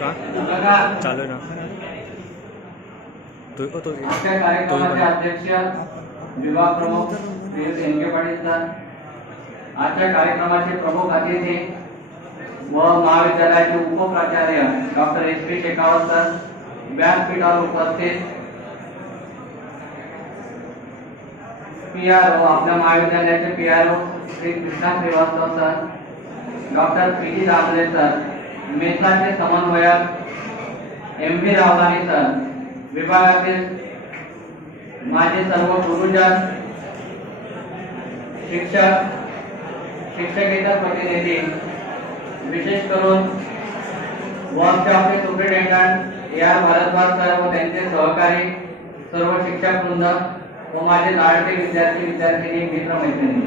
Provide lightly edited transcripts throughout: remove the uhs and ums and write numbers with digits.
का चालू ना तो आजच्या कार्यक्रमाचे अध्यक्ष विभाग प्रमुख श्री एनके पाटील सर, आजच्या कार्यक्रमाचे प्रमुख अतिथी व महाविद्यालयाचे उपप्राचार्य doctor S P Shekhawat sir, व्यासपीठावर उपस्थित पीआरओ आपल्या महाविद्यालयाचे PRO Shri Krishna Shrivastava sir, doctor P G Damle sir, मेथाचे समन्वयक एम व्ही रावलानी सर, विभागातील माझे सर्व गुरुजन, शिक्षक, शिक्षकेतर प्रतिनिधी, विशेष करून वर्कशॉपचे superintendent A R Bhardwaj sir व त्यांचे सहकारी, सर्व शिक्षक वृंद व माझे लाडके विद्यार्थी विद्यार्थिनी, मित्र मैत्रिणी,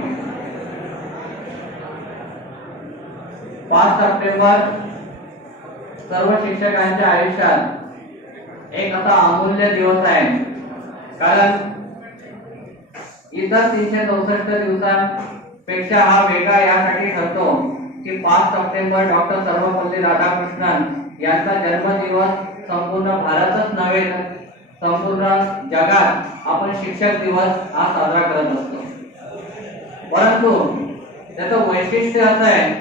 5 सप्टेंबर सर्व शिक्षकांच्या आयुष्यात एक असा अमूल्य दिवस आहे, कारण इतर 364 दिवसांपेक्षा हा वेगळा यासाठी ठरतो की 5 सप्टेंबर डॉक्टर सर्वपल्ली राधाकृष्णन यांचा जन्मदिवस संपूर्ण भारतच नव्हे संपूर्ण जगात आपण शिक्षक दिवस हा साजरा करत असतो। परंतु त्याचं वैशिष्ट्य असं आहे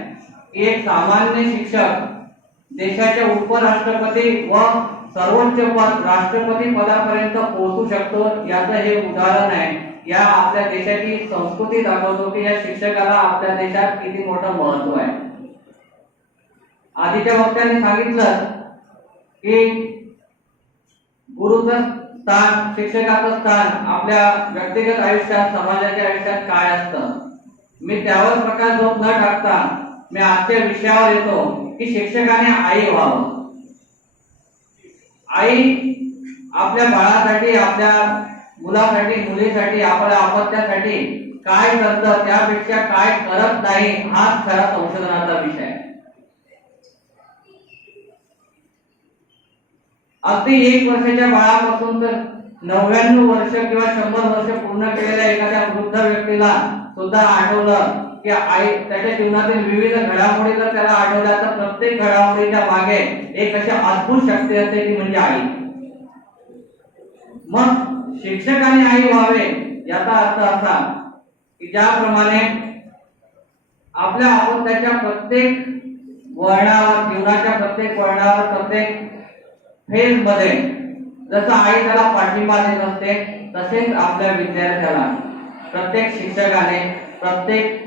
की एक सामान्य शिक्षक देशाच्या उपराष्ट्रपती व सर्वोच्च पद राष्ट्रपती पदापर्यंत पोहोचू शकतो, याचं हे उदाहरण आहे। या आपल्या देशाची संस्कृती दाखवतो की या शिक्षकाला आपल्या देशात किती मोठं महत्त्व आहे। आधीच्या वक्त्यांनी सांगितलं की गुरुचं स्थान, शिक्षकाचं स्थान आपल्या व्यक्तिगत आयुष्यात, समाजाच्या आयुष्यात काय असतं, मी त्यावर प्रकाश झोप न टाकता मी आजच्या विषयावर येतो की शिक्षकाने आई व्हावं। आई आपल्या बाळासाठी, आपल्या मुलासाठी, मुलीसाठी, आपल्या अपत्यासाठी काय करतं त्यापेक्षा काय करत नाही हाच खरा संशोधनाचा विषय आहे। अगदी 1 वर्षाच्या बाळापासून तर 99 वर्ष किंवा 100 वर्ष पूर्ण केलेल्या एखाद्या वृद्ध व्यक्तीला सुद्धा आठवलं की आई, त्याच्या जीवनातील विविध घडामोडी जर त्याला आठवल्या तर प्रत्येक घडामोडीच्या मागे एक अशी अद्भुत शक्ती असते ती म्हणजे आई। मग शिक्षकाने आई व्हावे याचा अर्थ असा की ज्याप्रमाणे आपल्या अपत्याच्या प्रत्येक वळणावर, जीवनाच्या प्रत्येक वळणावर, प्रत्येक फेज मध्ये जसं आई त्याला पाठिंबा देत असते, तसेच आपल्या विद्यार्थ्याला प्रत्येक शिक्षकाने प्रत्येक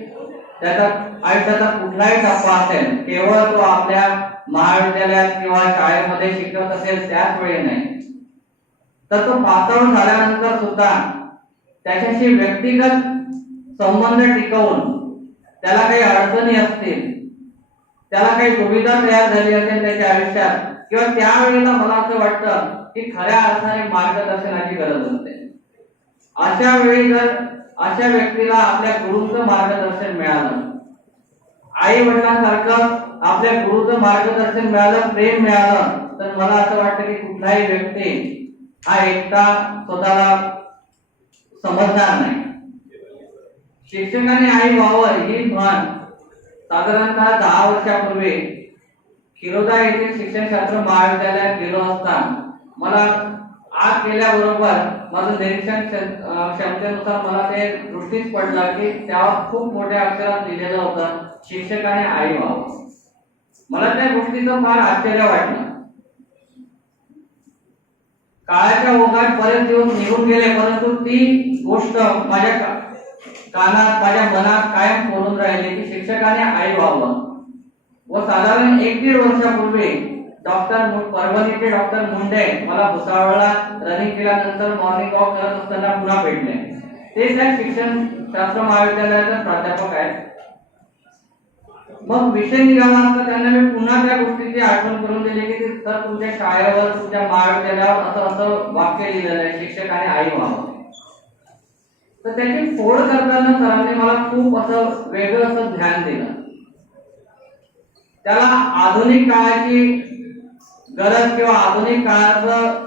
त्याचा आयुष्याचा कुठलाही टप्पा असेल, केवळ तो आपल्या महाविद्यालयात किंवा शाळेमध्ये शिकत असेल त्याच वेळी नाही, तर तो पास आउट झाल्यानंतर सुद्धा त्याच्याशी व्यक्तिगत संबंध टिकवून त्याला काही अडचणी असतील, त्याला काही दुविधा तयार झाली असेल त्याच्या आयुष्यात, किंवा त्यावेळेला मला असं वाटतं की खऱ्या अर्थाने मार्गदर्शनाची गरज असते, अशा वेळी जर अशा व्यक्तीला आपल्या गुरूंचं मार्गदर्शन मिळालं, आई वडिलांसारखं आपल्या गुरूचं मार्गदर्शन मिळालं, प्रेम मिळालं, तर मला असं वाटतं की कुठलाही व्यक्ती हा एकटा स्वतःला समजणार नाही। शिक्षकाने आई व्हावं ही म्हण साधारणतः 10 वर्षापूर्वी खिरोदा येथील शिक्षणशास्त्र महाविद्यालयात गेलो असता मला आत गेल्याबरोबर माझं निरीक्षण क्षमतेनुसार मला ते दृष्टीस पडलं की त्यावर खूप मोठ्या अक्षरात लिहिलेलं होतं, शिक्षकाने आई व्हावं। मला त्या गोष्टीचं फार आश्चर्य वाटलं। काळाच्या ओघात बरेच दिवस निघून गेले, परंतु ती गोष्ट माझ्या कानात, माझ्या मनात कायम कोरून राहिली की शिक्षकाने आई व्हावं। व साधारण 1-1.5 वर्षापूर्वी परभणीचे डॉक्टर मुंडे मला भुसावळला रनिंग केल्यानंतर मॉर्निंग वॉक करत असताना पुन्हा भेटले। ते त्या शिक्षण शास्त्र महाविद्यालयाचे प्राध्यापक आहेत। मग विषय निघाला असता त्यांना मी पुन्हा त्या गोष्टीची आठवण करून दिली की सर तुमच्या शाळेवर, तुमच्या महाविद्यालयावर असं असं वाक्य लिहिलेलं आहे, शिक्षकाने आई व्हावं। तर त्याची फोड करताना सरांनी मला खूप असं वेगळं असं ध्यान दिलं। त्याला आधुनिक काळाची गरज किंवा आधुनिक काळाचं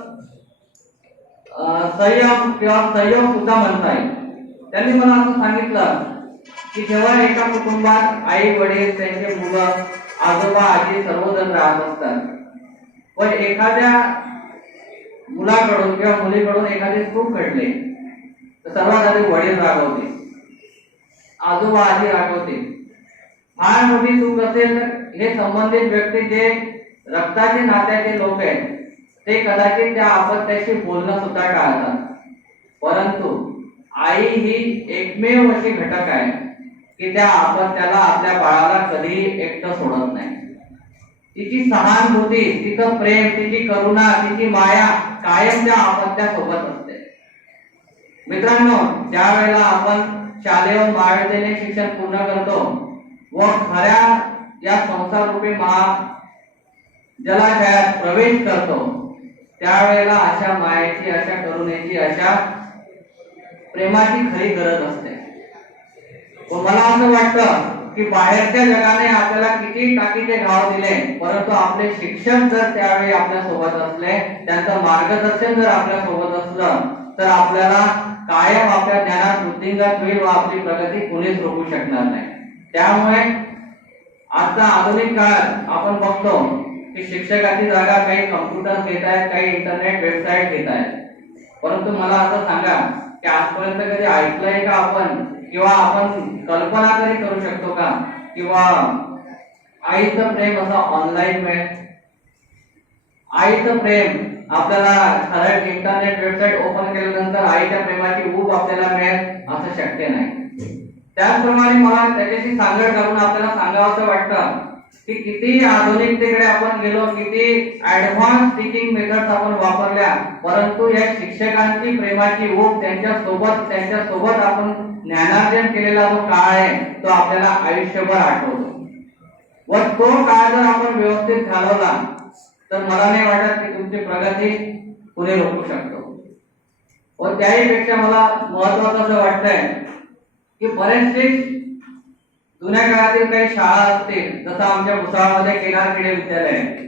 संयम किंवा सहयोग सुद्धा म्हणता येईल। त्यांनी मला असं सांगितलं की जेव्हा एका कुटुंबात आई वडील, त्यांचे मुलं, आजोबा आजी सर्वजण राहत असतात, पण एखाद्या मुलाकडून किंवा मुलीकडून एखादी चूक घडली तर सर्वात आधी वडील रागवते, आजोबा आधी रागवते. फार मोठी चूक असेल तर हे संबंधित व्यक्ती जे रक्ताचे नात्याचे लोक आहेत ते कदाचित त्या अपत्याशी बोलणं सुद्धा टाळतात. परंतु आई ही एकमेव अशी घटक आहे की त्या अपत्याला आपल्या बाळाला कधीही एकटं सोडत नाही. तिची सहानुभूती, तिचं प्रेम, तिची करुणा, तिची माया कायम त्या अपत्यासोबत असते. मित्रांनो, ज्या वेळेला आपण शालेय व महाविद्यालयीन शिक्षण पूर्ण करतो व खऱ्या या संसार रूपी जलाशयात प्रवेश करतो त्यावेळेला अशा मायेची, अशा करुणेची, अशा प्रेमाची खरी गरज असते. व मला असं वाटतं की बाहेरच्या जगाने आपल्याला किती टाकीचे घाव दिले, परंतु आपले शिक्षक जर त्यावेळी आपल्या सोबत असले, त्यांचं मार्गदर्शन जर आपल्या सोबत असलं तर आपल्याला कायम आपल्या ज्ञानात वृद्धिंगत होईल व आपली प्रगती कोणीच रोखू शकणार नाही. त्यामुळे आता आधुनिक काळात आपण बघतो की शिक्षकाची जागा काही कम्प्युटर घेत आहेत, काही इंटरनेट वेबसाईट घेत आहेत. परंतु मला असं सांगा की आजपर्यंत कधी ऐकलंय का आपण किंवा आपण कल्पना तरी करू शकतो का किंवा आईचं प्रेम असं ऑनलाईन मिळेल? आईचं प्रेम आपल्याला सरळ इंटरनेट वेबसाईट ओपन केल्यानंतर आईच्या प्रेमाची ऊब आपल्याला मिळेल असं शक्य नाही. त्याचप्रमाणे मला त्याच्याशी सांगड घालून आपल्याला सांगावं वाटतं की किती आधुनिकतेकडे आपण गेलो, किती ऍडव्हान्स टीचिंग मेथड्स आपण वापरल्या, परंतु या शिक्षकांची प्रेमाची ऊब त्यांच्यासोबत आपण ज्ञानार्जन केलेला जो काळ आहे तो आपल्याला आयुष्यभर आठवतो. व तो काळ जर आपण व्यवस्थित घालवला तर मला नाही वाटत की तुमची प्रगती पुढे रोखू शकतो. व त्याहीपेक्षा मला महत्वाचं असं वाटतंय की बरेचसे जुन्या काळातील काही शाळा असतील, जसं आमच्या भुसावळमध्ये केदारखेडे विद्यालय आहे.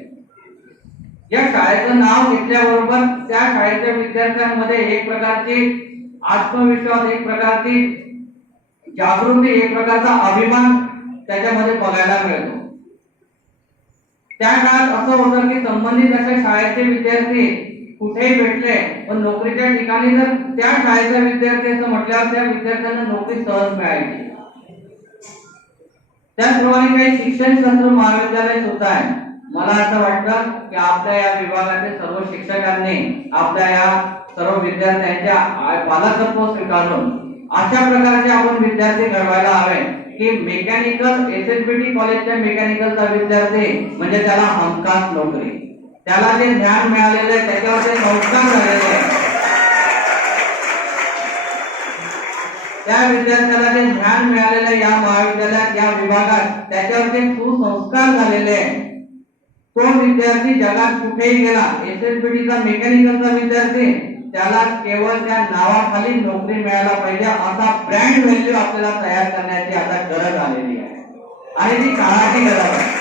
या शाळेचं नाव घेतल्याबरोबर त्या शाळेच्या विद्यार्थ्यांमध्ये एक प्रकारची आत्मविश्वास, एक प्रकारची जागृती, एक प्रकारचा अभिमान त्याच्यामध्ये बघायला मिळतो. त्या काळात असं होतं की संबंधित अशा शाळेचे विद्यार्थी कुठेही भेटले पण नोकरीच्या ठिकाणी जर त्या शाळेचा विद्यार्थी असं म्हटल्यावर त्या विद्यार्थ्यांना नोकरी सहज मिळायची. त्याचप्रमाणे काही शिक्षण शास्त्र महाविद्यालय सुद्धा आहे. मला असं वाटतं की आपल्या या विभागातील सर्व शिक्षकांनी आपल्या या सर्व विद्यार्थ्यांच्या पालकत्व स्वीकारून अशा प्रकारचे आपण विद्यार्थी घडवायला हवे की मेकॅनिकल एसएसबीटी कॉलेजच्या मेकॅनिकलचा विद्यार्थी म्हणजे त्याला हमखास नोकरी, त्याला जे ज्ञान मिळालेलं आहे त्याच्यावर जे संस्कार झालेले आहे, त्या विद्यार्थ्याला जे ज्ञान मिळालेलं या महाविद्यालयात, या विभागात त्याच्यावर जे सुसंस्कार झालेले आहे, तो विद्यार्थी जगात कुठेही गेला, एसएसबीटीचा मेकॅनिकलचा विद्यार्थी, त्याला केवळ त्या नावाखाली नोकरी मिळायला पाहिजे असा ब्रँड व्हॅल्यू आपल्याला तयार करण्याची आता गरज आलेली आहे आणि ती काळाची गरज आहे.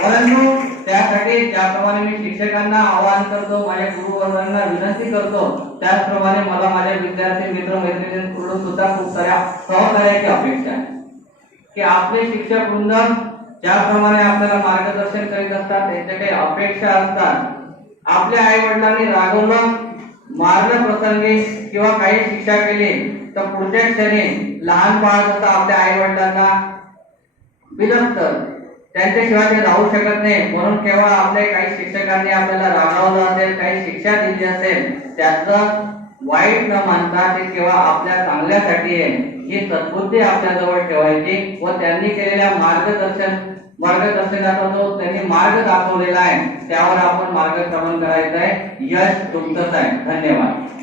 परंतु त्यासाठी ज्याप्रमाणे मी शिक्षकांना आवाहन करतो, माझ्या गुरुवर्गांना विनंती करतो, त्याचप्रमाणे मला माझ्या विद्यार्थी मित्र मैत्रिणींकडून सुद्धा खूप साऱ्या सहकार्याची अपेक्षा आहे की आपले शिक्षक वृंद ज्याप्रमाणे आपल्याला मार्गदर्शन करीत असतात, त्यांच्या काही अपेक्षा असतात. आपल्या आई वडिलांनी रागवलं, मारलं प्रसंगी किंवा काही शिक्षा केली तर पुढच्या क्षणी लहान बाळ जसं आपल्या आई वडिलांना बिलगतं, त्यांच्याशिवाय ते राहू शकत नाही. म्हणून केवळ आपले काही शिक्षकांनी आपल्याला रागावलं असेल, काही शिक्षा दिली असेल, त्याचं वाईट न मानता ते केवळ आपल्या चांगल्यासाठी आहे ही सद्बुद्धी आपल्या जवळ ठेवायची व त्यांनी केलेल्या मार्गदर्शनाचा जो त्यांनी मार्ग दाखवलेला आहे त्यावर आपण मार्गक्रमण करायचं आहे. यश तुमचंच आहे. धन्यवाद.